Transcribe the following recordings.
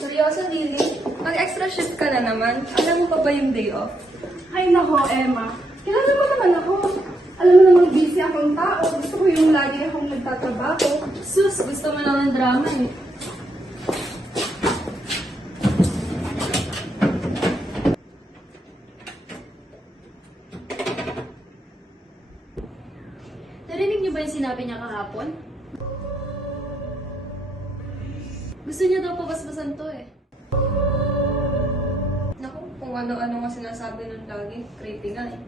Seryoso, Lily? Mag-extra shift ka na naman. Alam mo pa ba yung day off? Ay nako, Emma. Kilala mo naman ako. Alam mo namang busy akong tao. Gusto ko yung lagi akong nagtatrabaho. Sus, gusto mo lang ng drama eh. Narinig niyo ba yung sinabi niya kahapon? Gusto niya daw pabasbasan to eh. Naku, kung ano-ano nga sinasabi nun lagi, creepy nga eh.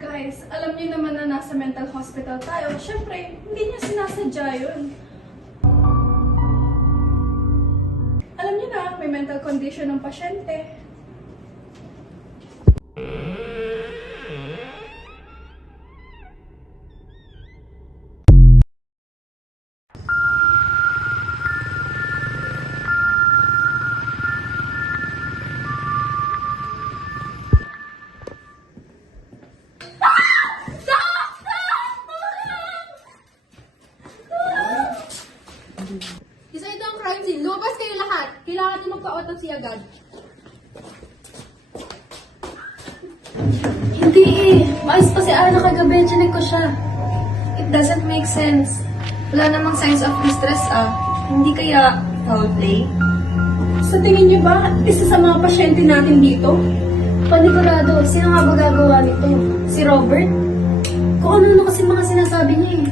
Guys, alam niyo naman na nasa mental hospital tayo. Siyempre, hindi niya sinasadya yun. Alam niyo na, may mental condition ng pasyente. Isa ito ang crime scene. Lumabas kayo lahat. Kailangan niyo magpa-autopsy agad. Hindi eh. Maayos pa si Ana kagabi. Chinek ko siya. It doesn't make sense. Wala namang signs of distress ah. Hindi kaya foul play? Sa tingin niyo ba, isa sa mga pasyente natin dito? Panigurado, sino nga ba gagawa nito? Si Robert? Kung ano-ano kasi mga sinasabi niya eh.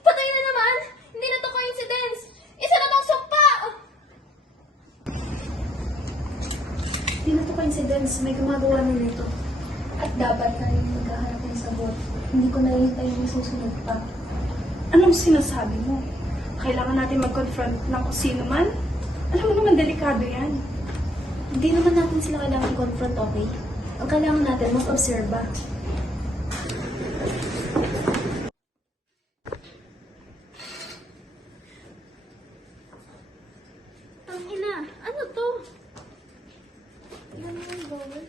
Patay na naman! Hindi na to coincidence! Isa na tong sumpa! Hindi na to coincidence. May gumagawa na nito. At dapat na rin maghahanap ng sagot. Hindi ko nahihintay yung susunod pa. Anong sinasabi mo? Kailangan natin mag-confront ng kung sino man? Alam mo naman, delikado yan. Hindi naman natin sila kailangan confront, okay? Ang kailangan natin, mag-observe ba? Ang ina, ano to? Ano yung bawal?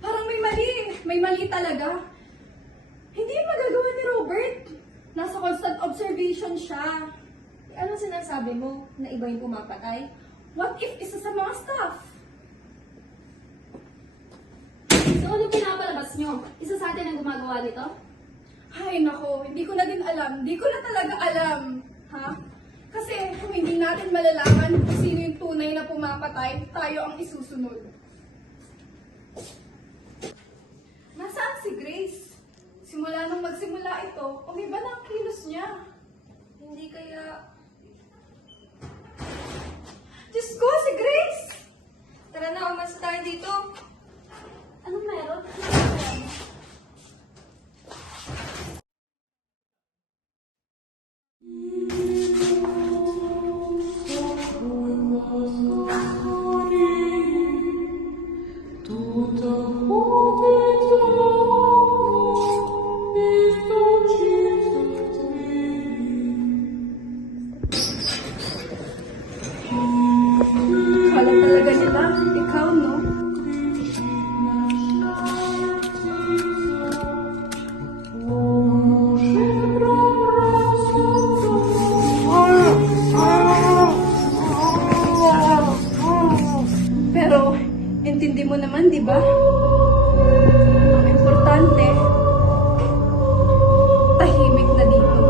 Parang may mali. May mali talaga. Hindi yung magagawa ni Robert. Nasa constant observation siya. Ano sinasabi mo? Na iba yung pumapatay? What if isa sa mga staff? So ano pinapalabas nyo? Isa sa atin ang gumagawa nito? Ay nako, hindi ko na din alam. Hindi ko na talaga alam. Ha? Kasi kung hindi natin malalaman kung sino yung tunay na pumapatay, tayo ang isusunod. Nasaan si Grace? Simula nung magsimula ito, umiba na ang kilos niya. Hindi kaya... Diyos ko, si Grace! Tara na, umalis tayo dito. Anong meron? Kala talaga nila, ikaw, no? Pero, intindi mo naman, di ba? Ang importante, tahimik na dito.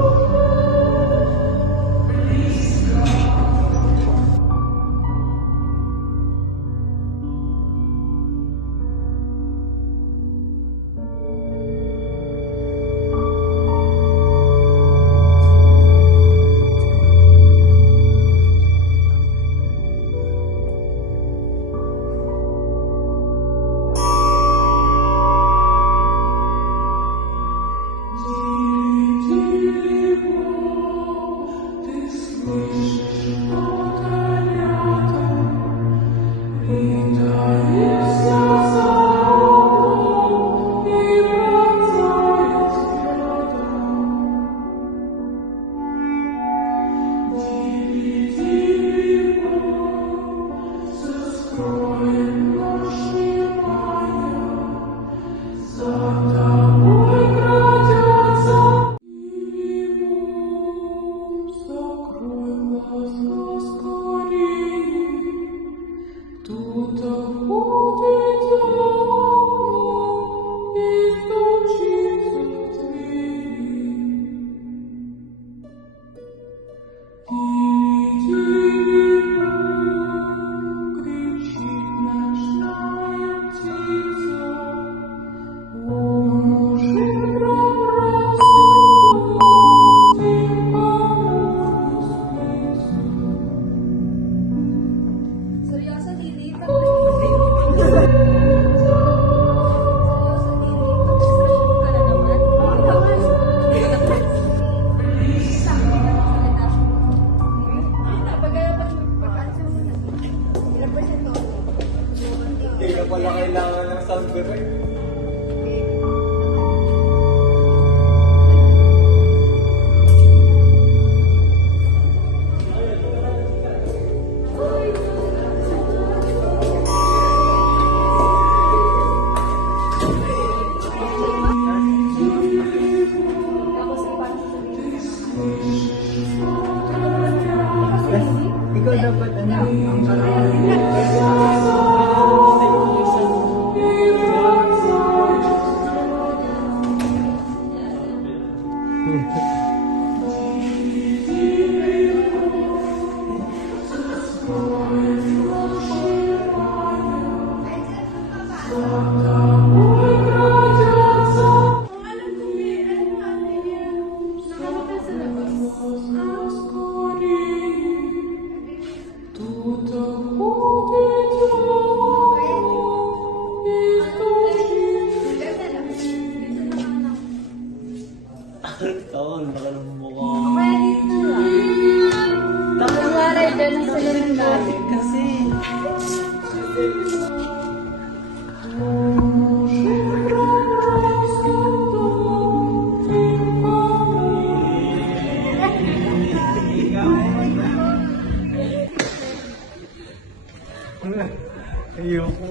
Ikaw dapat ano? Alam ko may ano ate niya. Nakakapal sa labas. Oo, baka naman mukha. Kaya dito lang. Nangyari dyan ang sila ng galing. Kasi. Ayoko.